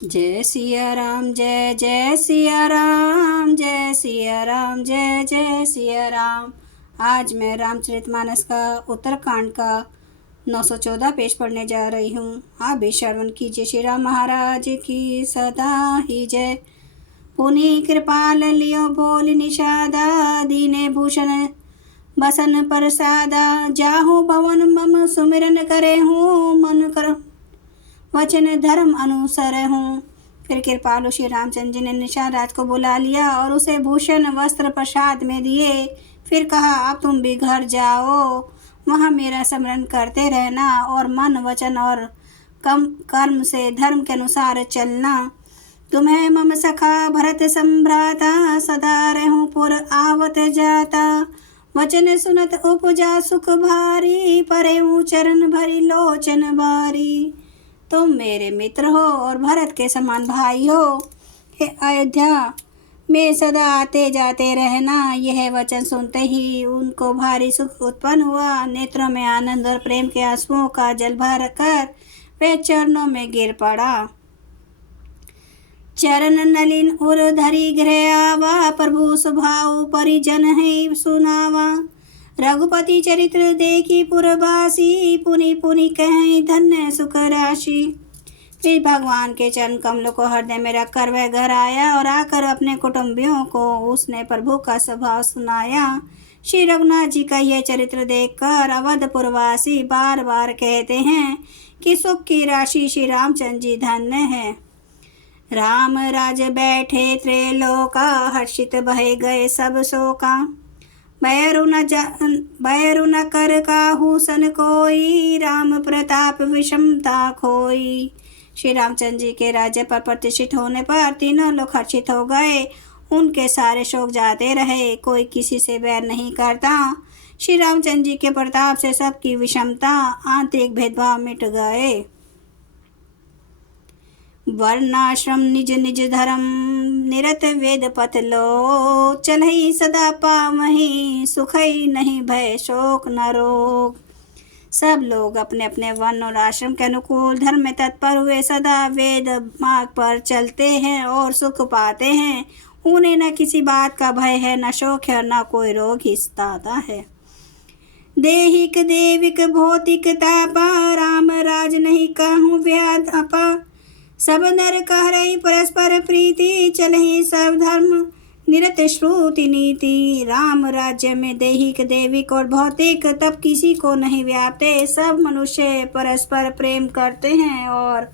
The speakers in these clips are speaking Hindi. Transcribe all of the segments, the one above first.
जय सिया राम, जय जय सिया राम, जय सिया राम, जय जय सिया राम। आज मैं रामचरितमानस का उत्तरकांड का 914 पेज पढ़ने जा रही हूँ। आप भी श्रवण कीजिए। श्री राम महाराज की सदा ही जय। पुनि कृपाल लियो बोल निषादा, दीने भूषण बसन प्रसादा। जाहु भवन मम सुमिरन करे हूँ, मन कर वचन धर्म अनुसर हूँ। फिर कृपालु श्री रामचंद्र जी ने निषाद राज को बुला लिया और उसे भूषण वस्त्र प्रसाद में दिए। फिर कहा, अब तुम भी घर जाओ, वहाँ मेरा स्मरण करते रहना और मन वचन और कर्म से धर्म के अनुसार चलना। तुम्हें मम सखा भरत संभ्राता, सदा रहूं पुर आवत जाता। वचन सुनत उपजा सुख भारी, परे चरण भरी लोचन बारी। तुम मेरे मित्र हो और भरत के समान भाई हो। हे अयोध्या में सदा आते जाते रहना। यह वचन सुनते ही उनको भारी सुख उत्पन्न हुआ। नेत्रों में आनंद और प्रेम के आंसुओं का जल भर कर वे चरणों में गिर पड़ा। चरण नलिन उर धरी गृह आवा, प्रभु स्वभाव परिजन है सुनावा। रघुपति चरित्र देखी पुरवासी, पुनि पुनि कहें धन्य सुख राशि। फिर भगवान के चरण कमलों को हृदय में रखकर वह घर आया और आकर अपने कुटुंबियों को उसने प्रभु का स्वभाव सुनाया। श्री रघुनाथ जी का यह चरित्र देखकर अवधपुरवासी बार बार कहते हैं कि सुख की राशि श्री रामचंद्र जी धन्य है। राम राज बैठे त्रैलोका, हर्षित बहे गए सब शोका। बैरु न कर काहू सन कोई, राम प्रताप विषमता खोई। श्री रामचंद्र जी के राज्य पर प्रतिष्ठित होने पर तीनों लोग हर्षित हो गए। उनके सारे शोक जाते रहे, कोई किसी से बैर नहीं करता। श्री रामचंद्र जी के प्रताप से सबकी विषमता आंतरिक भेदभाव मिट गए। वर्णाश्रम निज निज धर्म, निरत वेद पथ लो। चलहि सदा पावहि, सुखई नहीं भय शोक न रोग। सब लोग अपने अपने वर्ण और आश्रम के अनुकूल धर्म में तत्पर हुए सदा वेद मार्ग पर चलते हैं और सुख पाते हैं। उन्हें न किसी बात का भय है, न शोक है और न कोई रोग ही सताता है। देहिक देविक भौतिक तापा, राम राज नहीं कहूँ व्याध अपा। सब नर कह रही परस्पर प्रीति, चलहि सब धर्म निरत श्रुति नीति। राम राज्य में दैहिक देविक और भौतिक तब किसी को नहीं व्यापते। सब मनुष्य परस्पर प्रेम करते हैं और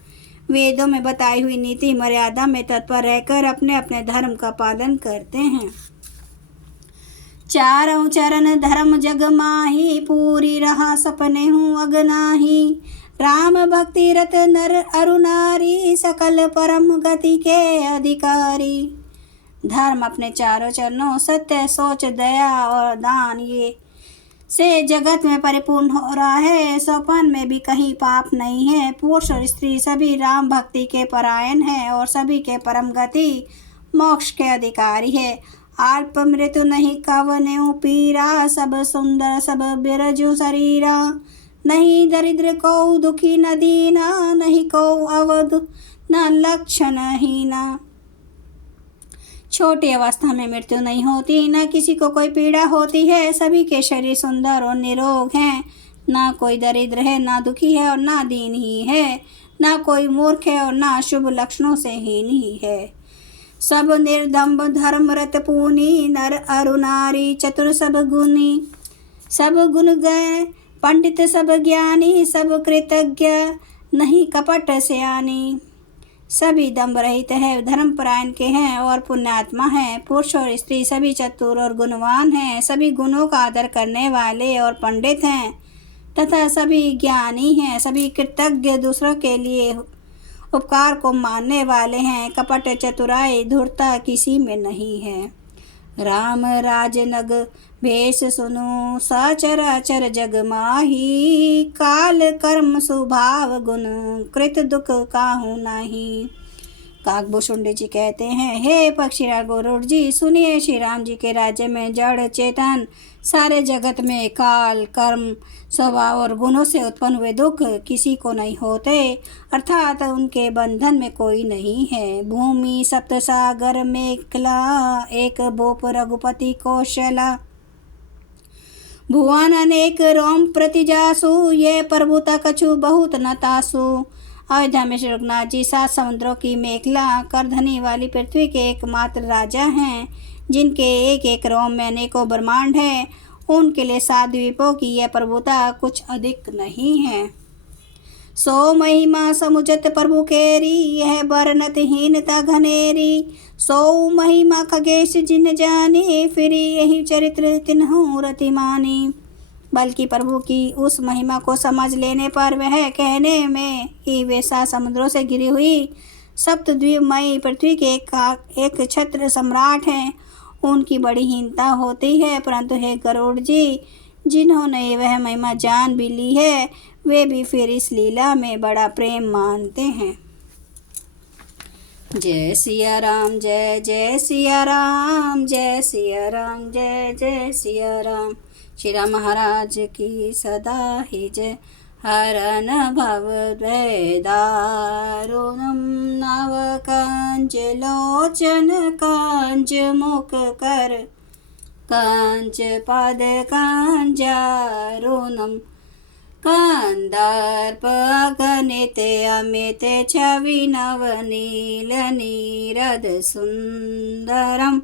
वेदों में बताई हुई नीति मर्यादा में तत्पर रहकर अपने अपने धर्म का पालन करते हैं। चारों चरण धर्म जग माही, पूरी रहा सपने हूँ अगनाही। राम भक्ति रत नर अरु नारी, सकल परम गति के अधिकारी। धर्म अपने चारों चरणों सत्य सोच दया और दान ये से जगत में परिपूर्ण हो रहा है। सोपान में भी कहीं पाप नहीं है। पुरुष और स्त्री सभी राम भक्ति के परायण है और सभी के परम गति मोक्ष के अधिकारी है। अल्प मृत्यु नहीं कवनेउ पीरा, सब सुंदर सब बिरजु शरीरा। नहीं दरिद्र को दुखी न दीना, नहीं को अवध न लक्षण हीना। छोटी अवस्था में मृत्यु नहीं होती, न किसी को कोई पीड़ा होती है। सभी के शरीर सुंदर और निरोग हैं। ना कोई दरिद्र है, ना दुखी है और ना दीन ही है। ना कोई मूर्ख है और ना शुभ लक्षणों से हीन ही है। सब निर्दम्ब धर्मरत पूनी, नर अरु नारी चतुर सब गुणी। सब गुण गए पंडित सब ज्ञानी, सब कृतज्ञ नहीं कपट सयानी। सभी दम्भ रहित है, धर्मपरायण के हैं और पुण्यात्मा है। पुरुष और स्त्री सभी चतुर और गुणवान हैं। सभी गुणों का आदर करने वाले और पंडित हैं तथा सभी ज्ञानी हैं। सभी कृतज्ञ, दूसरों के लिए उपकार को मानने वाले हैं। कपट चतुराई धूर्तता किसी में नहीं है। राम राज नग भेष सुनु, सचराचर जग माही। काल कर्म स्वभाव गुण, कृत दुख काहू नाही। काकभूषुंडी जी कहते हैं, हे पक्षीराज गरुड़ जी, सुनिए, श्री राम जी के राज्य में जड़ चेतन सारे जगत में काल कर्म स्वभाव और गुणों से उत्पन्न हुए दुख किसी को नहीं होते, अर्थात उनके बंधन में कोई नहीं है। भूमि सप्त सागर मेखला, एक भूप रघुपति कौशला, भुवन अनेक रोम प्रतिजासु, ये प्रभुता कछु बहुत न तासु। अयोध्या में श्री रघुनाथ जी 7 समुद्रों की मेखला करधनी वाली पृथ्वी के एकमात्र राजा हैं, जिनके एक एक रोम में अनेकों ब्रह्मांड है। उनके लिए 7 द्वीपों की यह प्रभुता कुछ अधिक नहीं है। सो महिमा समुजत प्रभु केरी, यह बरनत हीनता घनेरी। सो महिमा खगेश जिन जाने, फिर यही चरित्र तिन्हु रति मानी। बल्कि प्रभु की उस महिमा को समझ लेने पर वह कहने में ही वे 7 समुद्रों से घिरी हुई सप्तद्वीपमयी पृथ्वी के एक छत्र सम्राट हैं। उनकी बड़ी हीनता होती है, परंतु हे गरुड़ जी, जिन्होंने वह महिमा जान भी ली है, वे भी फिर इस लीला में बड़ा प्रेम मानते हैं। जय सिया राम, जय जय सिया राम, जय सिया राम, जय जय सिया राम। श्री राम महाराज की सदा ही जय। हरन भव दारुणम नव कांच लोचन कांच मुख कर, कांच पद कांजारुणम, कांदार्प अगणित अमित छवि नवनील नीरद सुंदरम,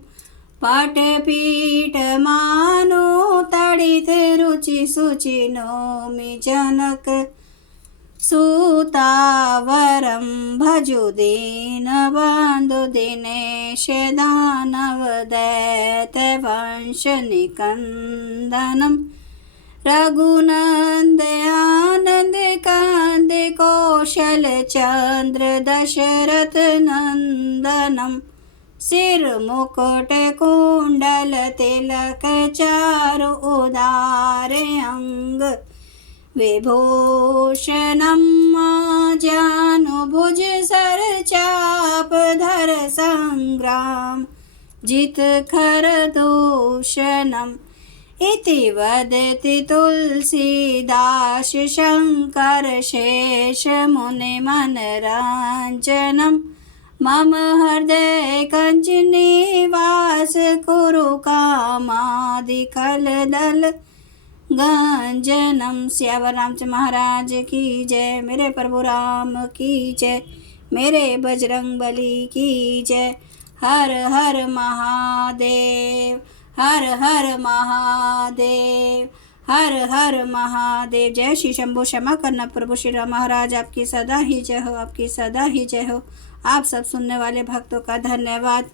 पटपीठ मानो तड़ित रुचि सुचि नौमि जनक सुतावरम, भजु दीन बंधु दिनेश दानव दैत वंश निकंदनम, रघुनंद आनंद कांद कौशल चंद्र दशरथ नंदनम, सिर मुकुट कुंडल तिलक चारु उदार अंग, विभूषणम जानुभुज सर चाप धर संग्राम, जित खर दूषणम। इति वदति तुलसीदास शंकर शेष मुनि मनरंजनम, मम हृदय कंज निवास कुरु कामादिकल दल गंजनम। सियावर रामचंद्र महाराज की जय। मेरे प्रभु राम की जय। मेरे बजरंग बली की जय। हर हर महादेव, हर हर महादेव, हर हर महादेव। जय श्री शंभु। क्षमा करना प्रभु श्री राम महाराज, आपकी सदा ही जय हो, आपकी सदा ही जय हो। आप सब सुनने वाले भक्तों का धन्यवाद।